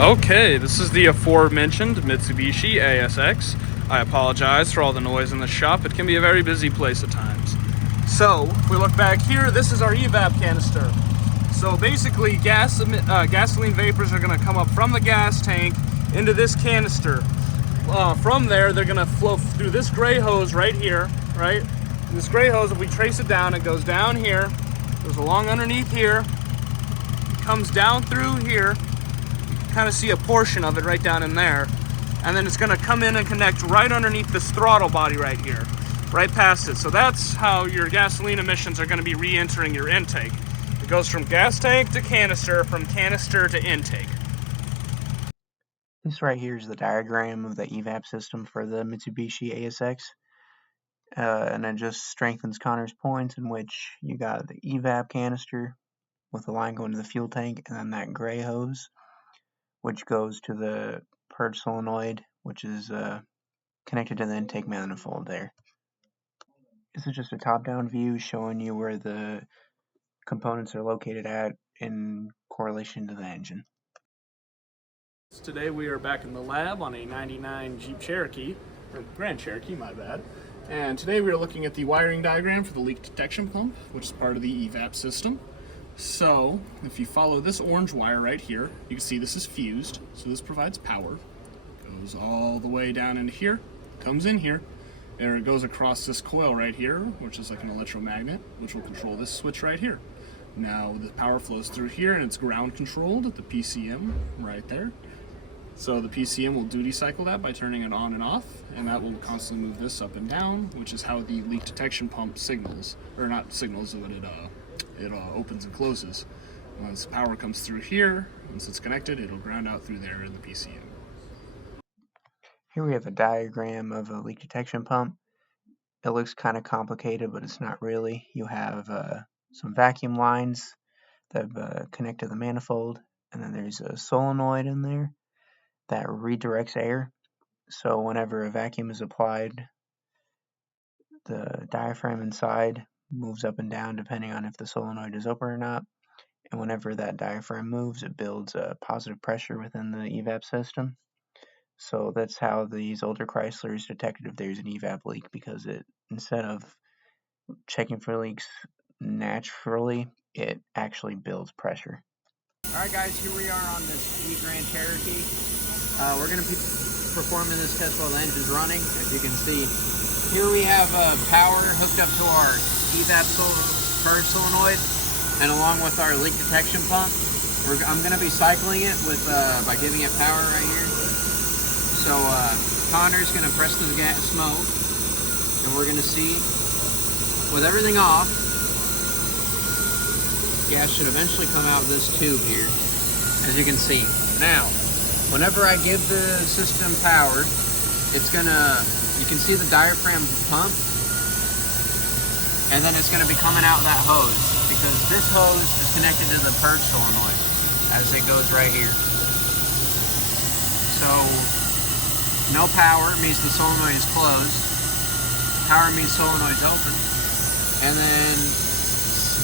Okay, this is the aforementioned Mitsubishi ASX. I apologize for all the noise in the shop. It can be a very busy place at times. So, if we look back here, this is our evap canister. So basically, gasoline vapors are going to come up from the gas tank into this canister. From there, they're going to flow through this gray hose right here, right? And this gray hose, if we trace it down, it goes down here, goes along underneath here, comes down through here. Kind of see a portion of it right down in there, and then it's going to come in and connect right underneath this throttle body right here, right past it. So that's how your gasoline emissions are going to be re-entering your intake. It goes from gas tank to canister, from canister to intake. This right here is the diagram of the evap system for the Mitsubishi ASX, and it just strengthens Connor's points, in which you got the evap canister with the line going to the fuel tank, and then that gray hose which goes to the purge solenoid, which is connected to the intake manifold there. This is just a top-down view showing you where the components are located at in correlation to the engine. Today we are back in the lab on a 99 Jeep Cherokee, or Grand Cherokee, my bad. And today we are looking at the wiring diagram for the leak detection pump, which is part of the evap system. So, if you follow this orange wire right here, you can see this is fused, so this provides power. Goes all the way down into here, comes in here, and it goes across this coil right here, which is like an electromagnet, which will control this switch right here. Now the power flows through here and it's ground controlled at the PCM right there. So the PCM will duty cycle that by turning it on and off, and that will constantly move this up and down, which is how the leak detection pump signals, or not signals, but it opens and closes. Once power comes through here, once it's connected, it'll ground out through there in the PCM. Here we have a diagram of a leak detection pump. It looks kind of complicated, but it's not really. You have some vacuum lines that connect to the manifold, and then there's a solenoid in there that redirects air. So whenever a vacuum is applied, the diaphragm inside moves up and down depending on if the solenoid is open or not. And whenever that diaphragm moves, it builds a positive pressure within the evap system. So that's how these older Chryslers detected if there's an evap leak, because it, instead of checking for leaks naturally, it actually builds pressure. Alright guys, here we are on this Jeep Grand Cherokee. We're going to be performing this test while the engine's running. As you can see, here we have power hooked up to our evap purge solenoid, and along with our leak detection pump. I'm going to be cycling it with by giving it power right here. So Connor's going to press the gas mode, and we're going to see, with everything off, gas should eventually come out this tube here, as you can see. Now, whenever I give the system power, it's gonna, you can see the diaphragm pump, and then it's gonna be coming out that hose, because this hose is connected to the purge solenoid, as it goes right here. So, no power means the solenoid is closed, power means solenoid's open, and then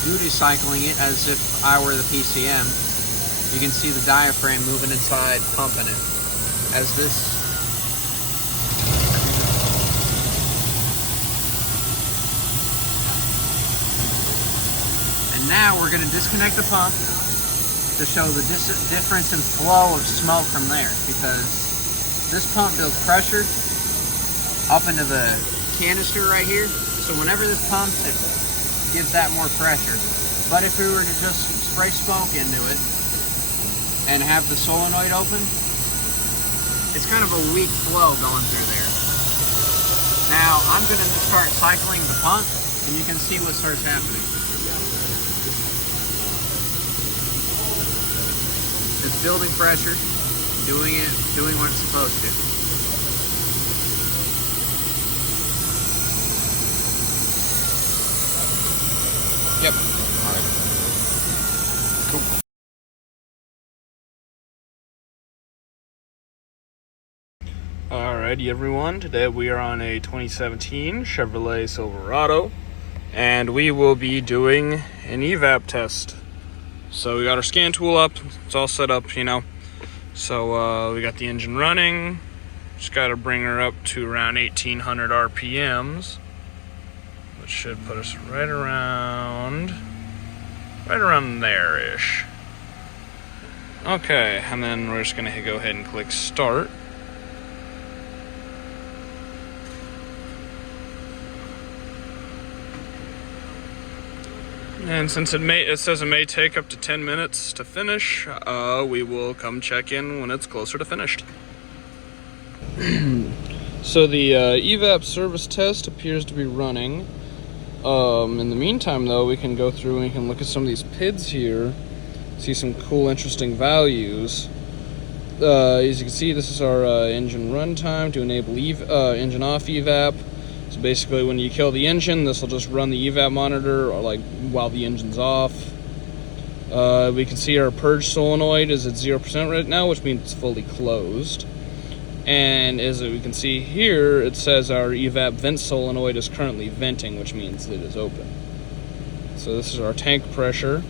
duty cycling it as if I were the PCM, you can see the diaphragm moving inside, pumping it. As this and now we're going to disconnect the pump to show the difference in flow of smoke from there, because this pump builds pressure up into the canister right here. So whenever this pumps, it gives that more pressure. But if we were to just spray smoke into it and have the solenoid open, it's kind of a weak flow going through there. Now I'm going to start cycling the pump, and you can see what starts happening. It's building pressure, doing what it's supposed to. Yep. All right. Cool. Alrighty everyone, today we are on a 2017 Chevrolet Silverado, and we will be doing an evap test. So we got our scan tool up, it's all set up, you know. So we got the engine running. Just got to bring her up to around 1800 RPMs, which should put us right around there-ish. Okay, and then we're just gonna go ahead and click start. And since it says it may take up to 10 minutes to finish, we will come check in when it's closer to finished. So the Evap service test appears to be running. In the meantime, though, we can go through and we can look at some of these PIDs here, see some cool, interesting values. As you can see, this is our engine runtime to enable engine off evap. So basically, when you kill the engine, this will just run the evap monitor like while the engine's off. We can see our purge solenoid is at 0% right now, which means it's fully closed. And as we can see here, it says our evap vent solenoid is currently venting, which means it is open. So this is our tank pressure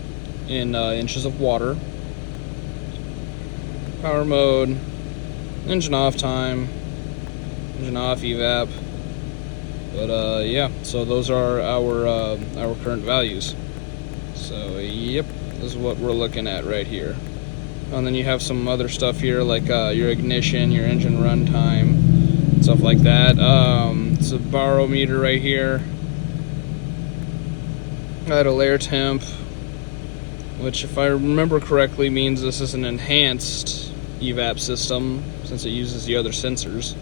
in inches of water. Power mode, engine off time, engine off evap. But yeah, so those are our current values. So yep, this is what we're looking at right here. And then you have some other stuff here like your ignition, your engine runtime, stuff like that. It's a barometer right here. Idle air temp, which if I remember correctly means this is an enhanced evap system since it uses the other sensors.